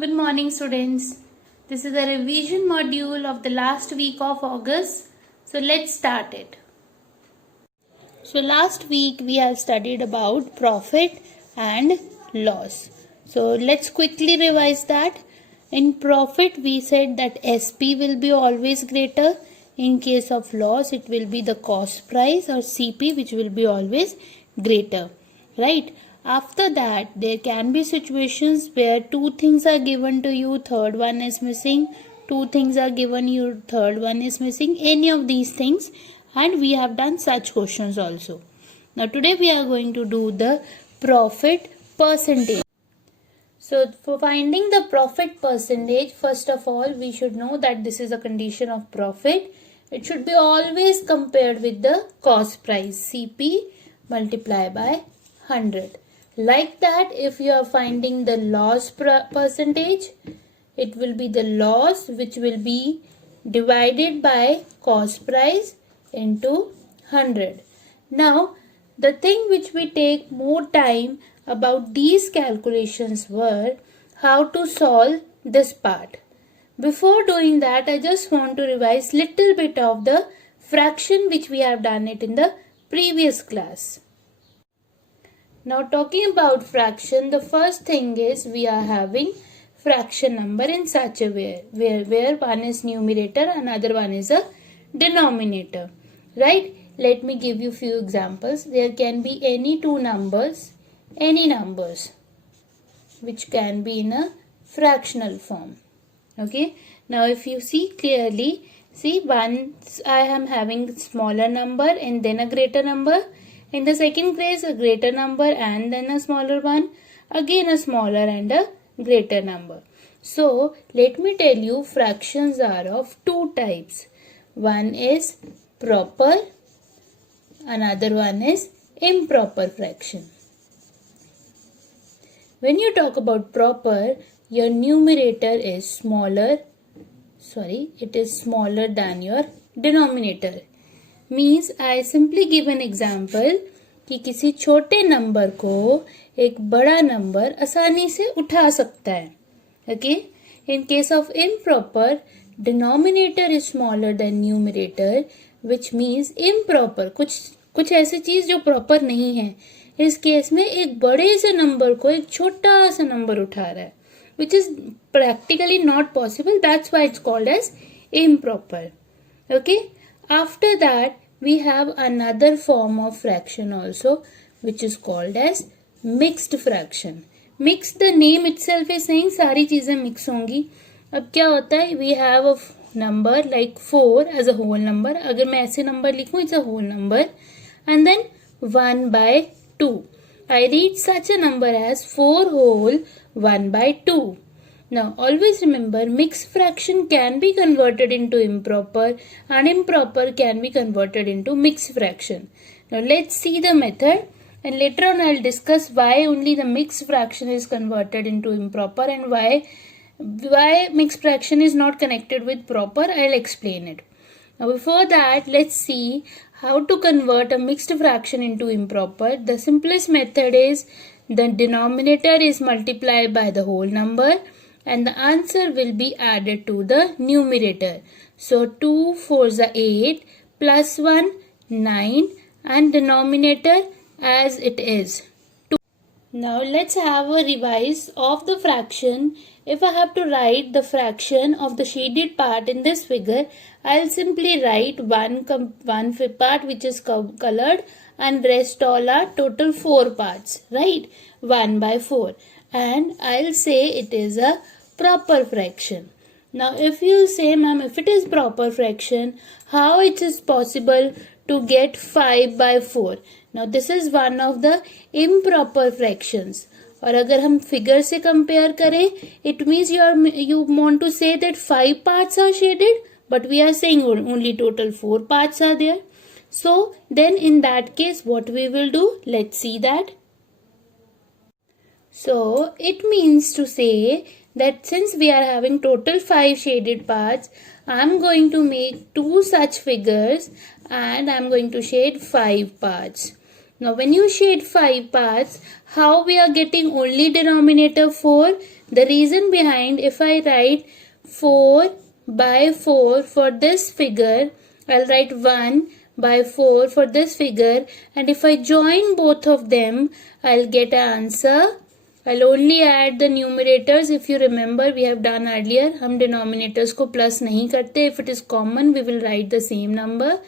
Good morning, students. This is a revision module of the last week of August. So let's start it. So last week we have studied about profit and loss. So let's quickly revise that. In profit we said that SP will be always greater. In case of loss it will be the cost price or CP which will be always greater. Right? After that, there can be situations where two things are given to you, third one is missing, two things are given you, third one is missing, any of these things, and we have done such questions also. Now today we are going to do the profit percentage. So for finding the profit percentage, first of all we should know that this is a condition of profit. It should be always compared with the cost price, CP multiplied by 100. Like that, if you are finding the loss percentage, it will be the loss which will be divided by cost price into 100. Now, the thing which we take more time about these calculations were how to solve this part. Before doing that, I just want to revise little bit of the fraction which we have done it in the previous class. Now talking about fraction, the first thing is we are having fraction number in such a way where one is numerator, another one is a denominator. Right? Let me give you few examples. There can be any two numbers, any numbers which can be in a fractional form. Okay. Now if you see clearly, see once I am having smaller number and then a greater number. In the second case, a greater number and then a smaller one. Again a smaller and a greater number. So, let me tell you fractions are of two types. One is proper, another one is improper fraction. When you talk about proper, your numerator is smaller than your denominator. Means I simply give an example कि किसी छोटे number को एक बड़ा number आसानी से उठा सकता है. Okay, in case of improper, denominator is smaller than numerator, which means improper कुछ ऐसी चीज जो प्रॉपर नहीं है. इस केस में एक बड़े से नंबर को एक छोटा सा नंबर उठा रहा है, which is practically not possible. That's why it's called as improper. Okay, after that we have another form of fraction also which is called as mixed fraction. Mixed, the name itself is saying सारी चीजें mix होंगी. अब क्या होता है, we have a number like 4 as a whole number. अगर मैं ऐसे number लिखूं, it's a whole number, and then 1 by 2. I read such a number as 4 whole 1 by 2. Now always remember, mixed fraction can be converted into improper and improper can be converted into mixed fraction. Now let's see the method, and later on I'll discuss why only the mixed fraction is converted into improper and why mixed fraction is not connected with proper. I'll explain it. Now before that, let's see how to convert a mixed fraction into improper. The simplest method is the denominator is multiplied by the whole number and the answer will be added to the numerator. So 2 4s are 8 plus 1 9 and denominator as it is 2. Now let's have a revise of the fraction. If I have to write the fraction of the shaded part in this figure, I'll simply write one part which is colored and rest all are total 4 parts, right? 1 by 4. And I'll say it is a proper fraction. Now if you say, ma'am, if it is proper fraction, how it is possible to get 5 by 4? Now this is one of the improper fractions. और अगर हम figure से compare करें, it means you want to say that 5 parts are shaded, but we are saying only total 4 parts are there. So then in that case what we will do? Let's see that. So it means to say that since we are having total 5 shaded parts, I am going to make 2 such figures and I am going to shade 5 parts. Now when you shade 5 parts, how we are getting only denominator 4? The reason behind, if I write 4 by 4 for this figure, I'll write 1 by 4 for this figure, and if I join both of them, I'll get an answer. I'll only add the numerators. If you remember, we have done earlier, हम denominators को plus नहीं करते. If it is common, we will write the same number,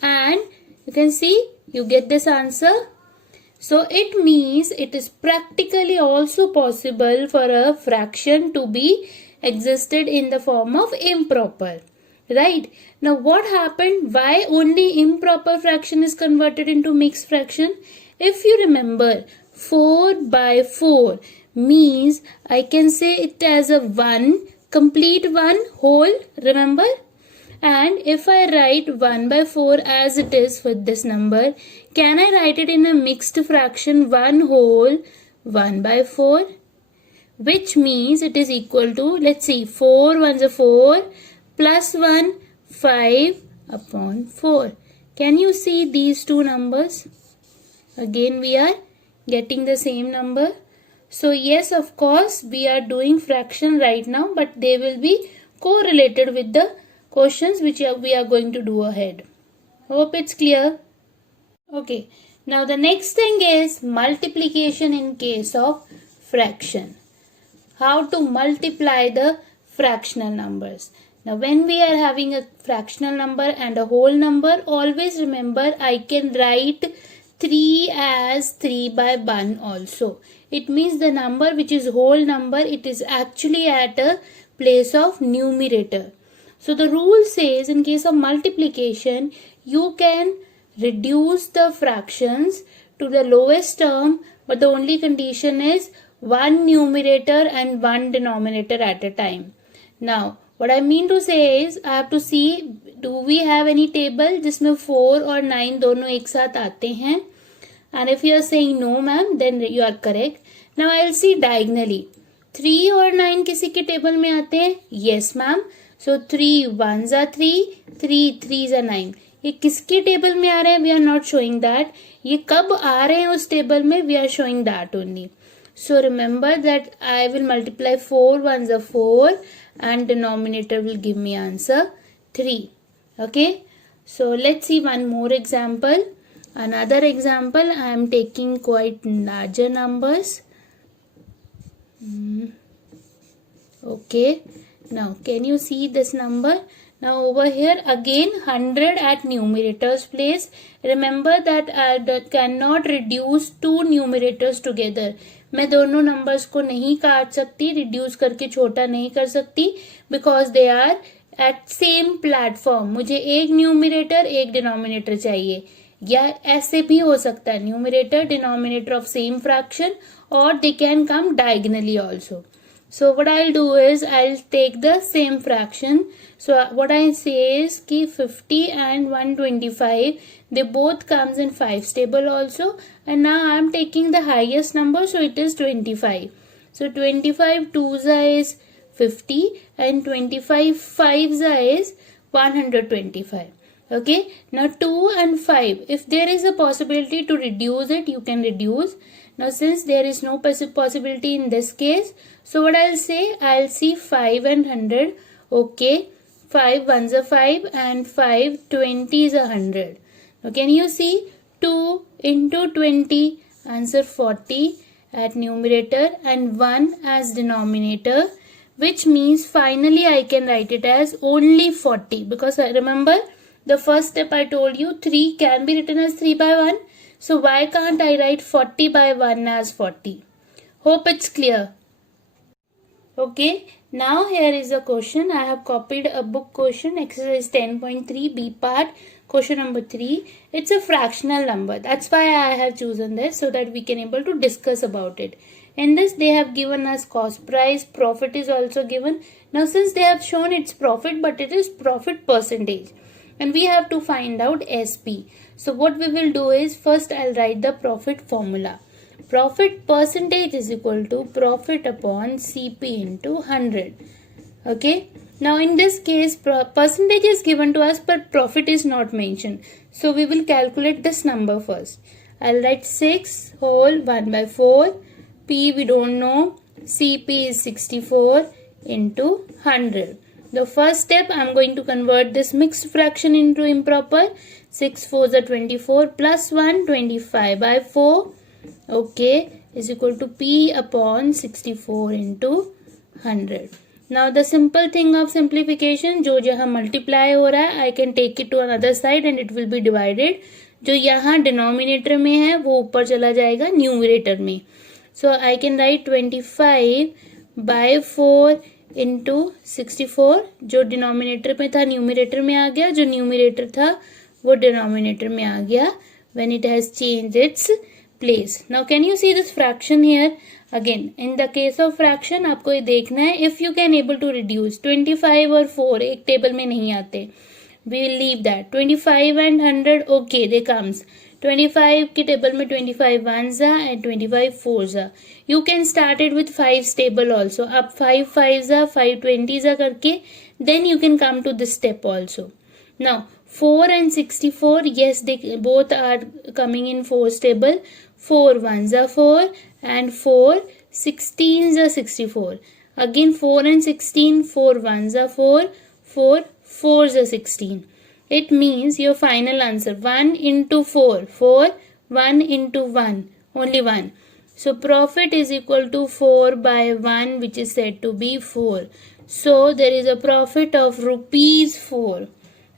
and you can see you get this answer. So it means it is practically also possible for a fraction to be existed in the form of improper. Right? Now what happened? Why only improper fraction is converted into mixed fraction? If you remember, 4 by 4 means I can say it as a 1, complete 1 whole, remember? And if I write 1 by 4 as it is for this number, can I write it in a mixed fraction 1 whole 1 by 4? Which means it is equal to, let's see, 4 ones are 4 plus 1, 5 upon 4. Can you see these two numbers? Again we are getting the same number. So yes, of course, we are doing fraction right now, but they will be correlated with the questions which we are going to do ahead. Hope it's clear. Okay, now the next thing is multiplication in case of fraction. How to multiply the fractional numbers. Now when we are having a fractional number and a whole number, always remember I can write 3 as 3 by 1 also. It means the number which is whole number, it is actually at a place of numerator. So the rule says in case of multiplication, you can reduce the fractions to the lowest term, but the only condition is one numerator and one denominator at a time. Now what I mean to say is, I have to see, do we have any table जिसमें 4 और 9 दोनों एक साथ आते हैं? And if you are saying no ma'am, then you are correct. Now I will see diagonally. 3 और 9 किसी के टेबल में आते हैं? Yes ma'am. So 3 ones are 3, 3 threes are 9. ये किसके टेबल में आ रहे हैं? We are not showing that. ये कब आ रहे हैं उस टेबल में? We are showing that only. So remember that I will multiply 4 ones are 4 and denominator will give me answer 3. Okay. So let's see one more example. Another example, I am taking quite larger numbers. Okay. Now can you see this number? Now over here again 100 at numerator's place. Remember that I cannot reduce two numerators together. मैं दोनों numbers को नहीं काट सकती, reduce करके छोटा नहीं कर सकती, because they are at same platform. मुझे एक न्यूमरेटर एक डिनोमिनेटर चाहिए, या ऐसे भी हो सकता है numerator denominator of same fraction, और they can come diagonally also. So what I'll do is I'll take the same fraction. So what I say is कि 50 and 125 they both comes in 5's table also, and now I'm taking the highest number, so it is 25. So 25 2's is 50 and 25 5's is 125. Okay, now 2 and 5, if there is a possibility to reduce it, you can reduce. Now since there is no possibility in this case, so what I'll say, I'll see 5 and 100. Okay, 5 ones are 5 and 5 20s are 100. Now can you see 2 into 20, answer 40 at numerator and 1 as denominator, which means finally I can write it as only 40, because I remember the first step I told you 3 can be written as 3 by 1. So why can't I write 40 by 1 as 40? Hope it's clear. Okay, now here is a question. I have copied a book question, exercise 10.3 B part, question number 3. It's a fractional number. That's why I have chosen this, so that we can able to discuss about it. In this they have given us cost price, profit is also given. Now since they have shown it's profit, but it is profit percentage, and we have to find out SP. So what we will do is, first I'll write the profit formula. Profit percentage is equal to profit upon CP into 100. Okay. Now in this case, percentage is given to us, but profit is not mentioned. So we will calculate this number first. I'll write 6 whole 1 by 4. P we don't know. CP is 64 into 100. The first step, I'm going to convert this mixed fraction into improper. 6 4s are 24 plus 1, 25 by 4. Okay, is equal to P upon 64 into 100. Now the simple thing of simplification, जो जहाँ multiply हो रहा है, I can take it to another side and it will be divided. जो यहाँ denominator में है वो ऊपर चला जाएगा numerator में. So I can write 25 by 4 into 64. जो denominator में था numerator में आ गया, जो numerator था वो denominator में आ गया when it has changed its place. Now can you see this fraction here? Again, in the case of fraction आपको ये देखना है if you can able to reduce 25 और 4 एक टेबल में नहीं आते. We will leave that. 25 and 100 okay they comes. 25 के टेबल में 25 ones are and 25 fours are. You can start it with 5 table also. अब 5 5s are 5 20s are करके then you can come to this step also. Now 4 and 64, yes, they both are coming in 4's table. 4 1s are 4 and 4 16s are 64. Again 4 and 16, 4 1s are 4, 4 4s are 16. It means your final answer 1 into 4, 4, 1 into 1, only 1. So profit is equal to 4 by 1, which is said to be 4. So there is a profit of rupees 4.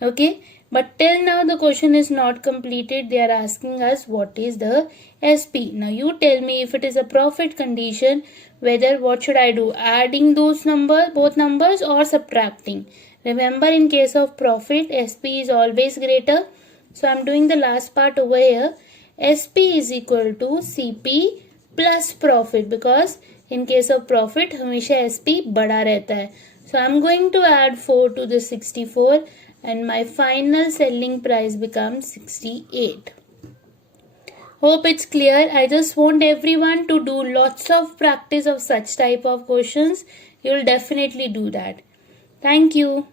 Okay. But till now the question is not completed. They are asking us what is the SP. Now you tell me if it is a profit condition, whether what should I do? Adding those both numbers or subtracting. Remember in case of profit, SP is always greater. So I am doing the last part over here. SP is equal to CP plus profit because in case of profit हमेशा SP बड़ा रहता है. So I am going to add 4 to the 64. And my final selling price becomes 68. Hope it's clear. I just want everyone to do lots of practice of such type of questions. You will definitely do that. Thank you.